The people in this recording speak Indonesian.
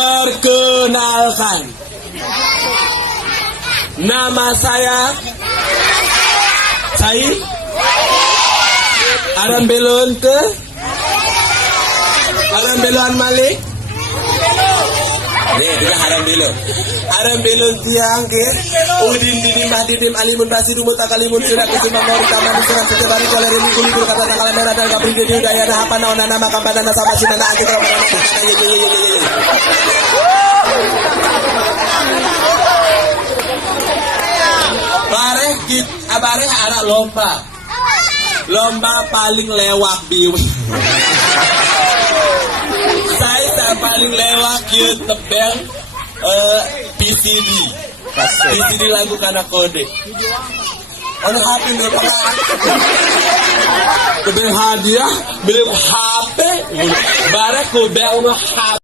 Perkenalkan, nama saya Cai Aran belon ke Aran belon Malik. Nih, kita haram belon tiang ke udin didim hadidim alimun basidumut akalimun surat kusimah mau rikaman surat setiap hari kalau ini kulit kata tanggal merah dan kapri jadi daya dah apa nama nama kampana sama sinana kita mana bareh kit abare anak lomba paling lewat biwi. Saya paling lewat kieu tebel PCD lagu kana kode. Ono HP berapa? Tebel hadiah beli HP. Barek ko be ono HP.